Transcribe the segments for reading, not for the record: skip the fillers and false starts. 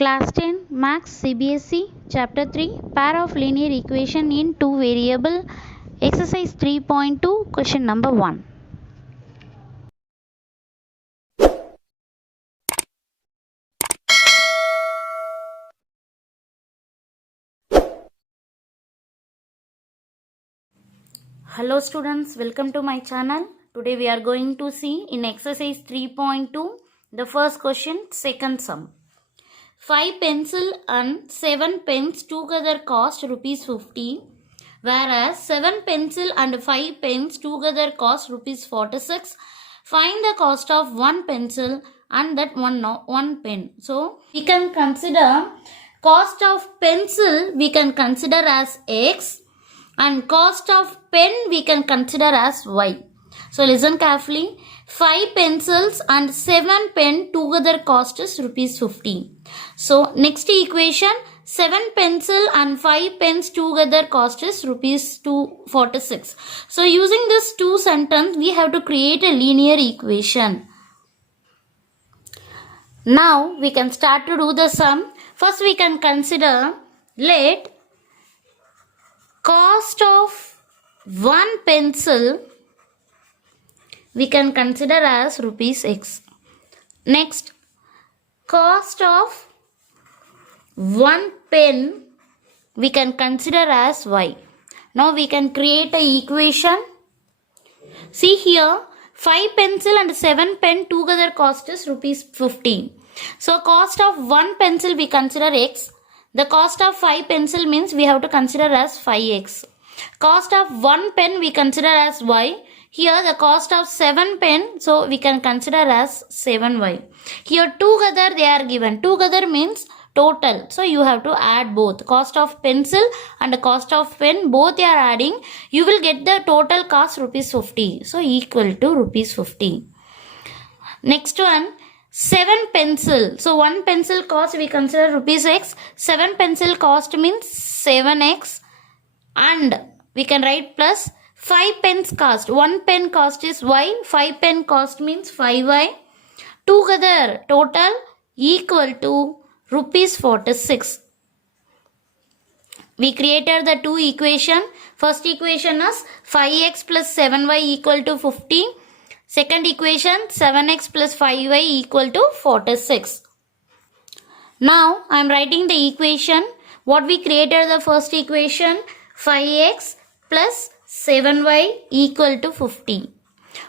Class 10 Max CBSE Chapter 3 Pair of linear equation in two variable Exercise 3.2 Question number 1. Hello students, welcome to my channel. Today we are going to see in exercise 3.2 the first question, second sum. 5 pencil and 7 pens together cost rupees 50, whereas 7 pencil and 5 pens together cost rupees 46. Find the cost of one pencil and that one pen. So we can consider cost of pencil we can consider as X and cost of pen we can consider as Y. So listen carefully. 5 pencils and 7 pen together cost is rupees 50. So next equation, 7 pencil and 5 pens together cost is rupees 246. So using this two sentence we have to create a linear equation. Now we can start to do the sum. First we can consider, let cost of one pencil we can consider as rupees X. Next, cost of one pen we can consider as Y. Now we can create a equation. See here, 5 pencil and 7 pen together cost is rupees 15. So cost of one pencil we consider X. The cost of 5 pencil means we have to consider as 5X. Cost of one pen we consider as Y. Here the cost of 7 pen, so we can consider as 7Y. Here together they are given. Together means total. So you have to add both. Cost of pencil and the cost of pen, both they are adding. You will get the total cost rupees 50. So equal to rupees 50. Next one, 7 pencil. So one pencil cost we consider rupees X. 7 pencil cost means 7X. And we can write plus 5 pens cost. 1 pen cost is Y. 5 pen cost means 5Y. Together total equal to rupees 46. We created the two equation. First equation is 5X plus 7Y equal to 50. Second equation 7X plus 5Y equal to 46. Now I am writing the equation. What we created the first equation, 5X plus 7Y equal to 50.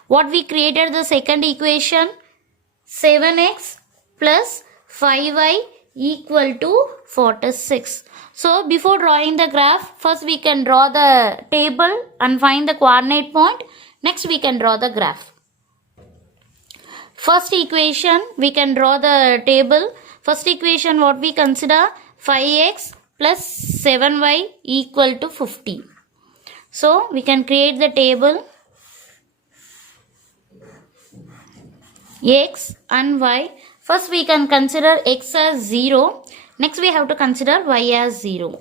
What we created the second equation, 7X plus 5Y equal to 46. So before drawing the graph, first we can draw the table and find the coordinate point. Next we can draw the graph. First equation we can draw the table. First equation what we consider, 5X plus 7Y equal to 50. So we can create the table. X and Y. First we can consider X as 0. Next we have to consider Y as 0.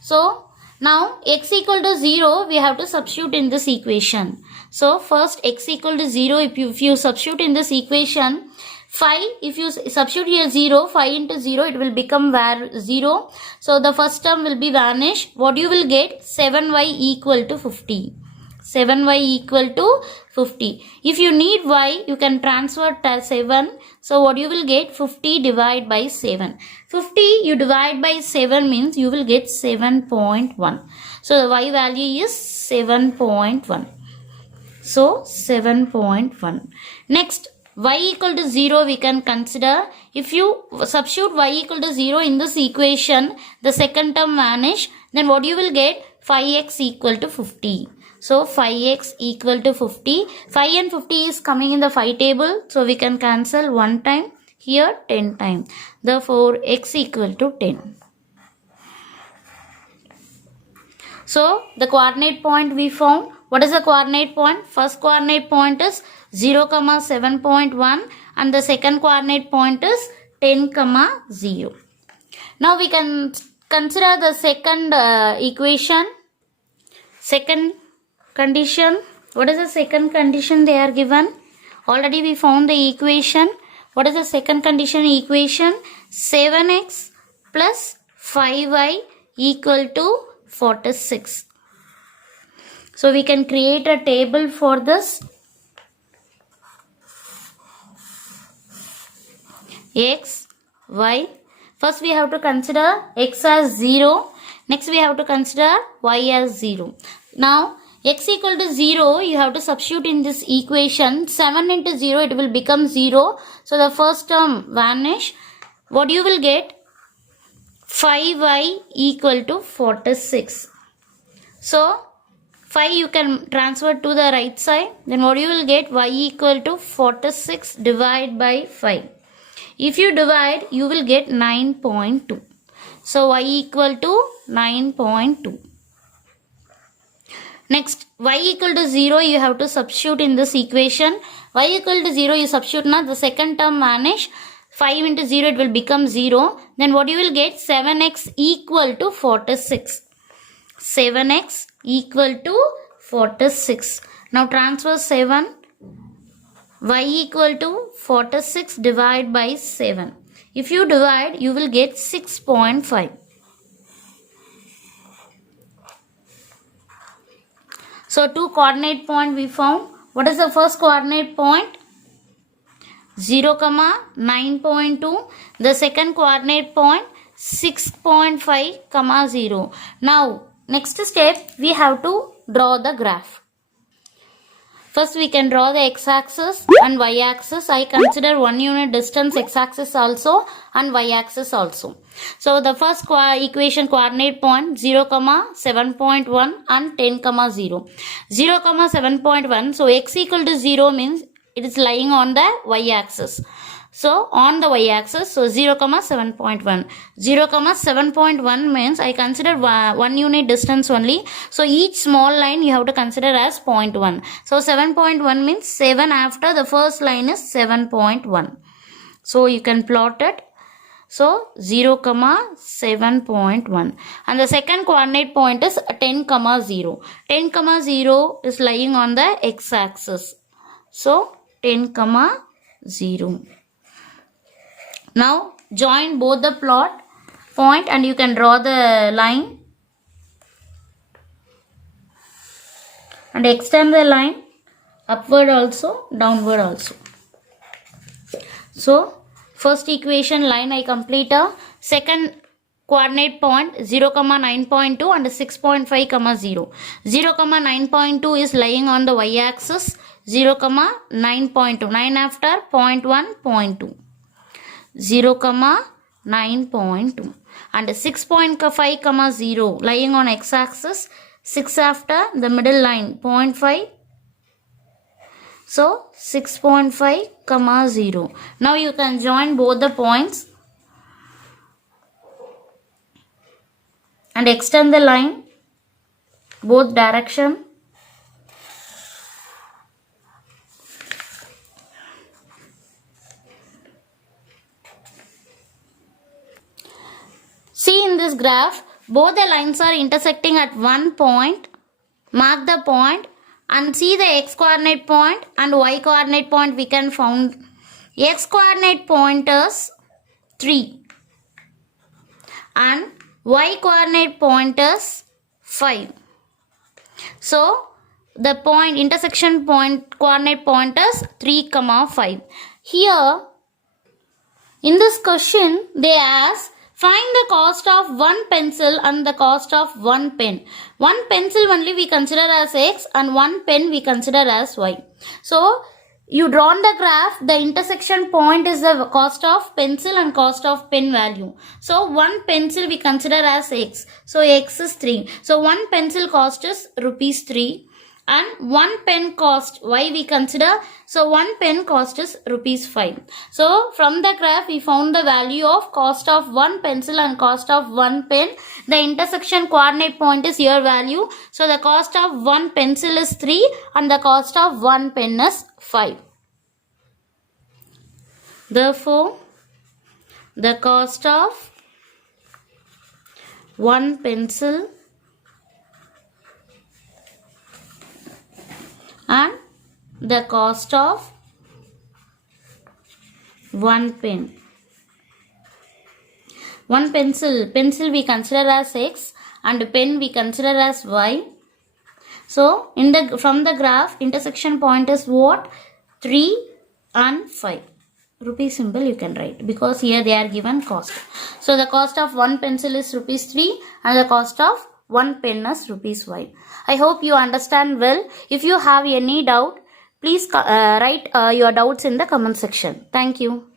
So now X equal to 0 we have to substitute in this equation. So first X equal to 0, if you substitute in this equation, 5, if you substitute here 0, 5 into 0, it will become 0. So the first term will be vanished. What you will get? 7Y equal to 50. 7Y equal to 50. If you need Y, you can transfer 7. So what you will get? 50 divided by 7. 50 you divide by 7 means you will get 7.1. So the Y value is 7.1. So 7.1. Next, Y equal to 0 we can consider. If you substitute Y equal to 0 in this equation, the second term vanish. Then what you will get? 5X equal to 50. So 5X equal to 50. 5 and 50 is coming in the 5 table. So we can cancel 1 time. Here 10 times. Therefore X equal to 10. So the coordinate point we found. What is the coordinate point? First coordinate point is 0, 7.1 and the second coordinate point is 10, 0. Now we can consider the second equation. Second condition. What is the second condition they are given? Already we found the equation. What is the second condition equation? 7X plus 5y equal to 46. So we can create a table for this. X, y. First we have to consider x as 0. Next we have to consider y as 0. Now x equal to 0, you have to substitute in this equation. 7 into 0, it will become 0. So the first term vanish. What you will get? 5y equal to 46. So 5 you can transfer to the right side. Then what you will get? Y equal to 46 divided by 5. If you divide, you will get 9.2. So y equal to 9.2. Next, y equal to 0, you have to substitute in this equation. Y equal to 0, you substitute now, the second term vanish. 5 into 0, it will become 0. Then what you will get? 7x equal to 46. 7x equal to 46. Now transfer 7. Y equal to 46 divided by 7. If you divide, you will get 6.5. So two coordinate point we found. What is the first coordinate point? 0, 9.2. The second coordinate point 6.5, 0. Now next step, we have to draw the graph. First we can draw the x-axis and y-axis. I consider 1 unit distance x-axis also and y-axis also. So the first equation coordinate point 0, 7.1 and 10, 0. 0, 7.1. So x equal to 0 means it is lying on the y-axis. So on the y-axis, so 0, 7.1. 0, 7.1 means I consider 1 unit distance only. So each small line you have to consider as 0.1. So 7.1 means 7 after the first line is 7.1. So you can plot it. So 0, 7.1. And the second coordinate point is 10, 0. 10, 0 is lying on the x-axis. So 10, 0. Now join both the plot point and you can draw the line and extend the line upward also, downward also. So first equation line I complete a second coordinate point 0, 9.2 and 6.5, 0. 0, 9.2 is lying on the y-axis. 0, 9.2. 9 after 0.1, 0.2. 0, 9.2 and 6.5, 0 lying on x-axis. 6 after the middle line 0.5. So 6.5, 0. Now you can join both the points and extend the line both direction. See in this graph, both the lines are intersecting at one point. Mark the point and see the x coordinate point and y coordinate point we can found. X coordinate point is 3 and y coordinate point is 5. So the point intersection point coordinate point is 3, 5. Here in this question they ask find the cost of one pencil and the cost of one pen. One pencil only we consider as x and one pen we consider as y. So you drawn the graph, the intersection point is the cost of pencil and cost of pen value. So one pencil we consider as x. So x is 3. So one pencil cost is rupees 3. And one pen cost y we consider. So one pen cost is rupees 5. So from the graph we found the value of cost of one pencil and cost of one pen. The intersection coordinate point is your value. So the cost of one pencil is 3 and the cost of one pen is 5. Therefore, the cost of one pencil and the cost of one pen. One pencil we consider as X and pen we consider as Y. So from the graph, intersection point is what? 3 and 5. Rupee symbol you can write because here they are given cost. So the cost of one pencil is rupees 3 and the cost of one pen is rupees 5. I hope you understand well. If you have any doubt, please write your doubts in the comment section. Thank you.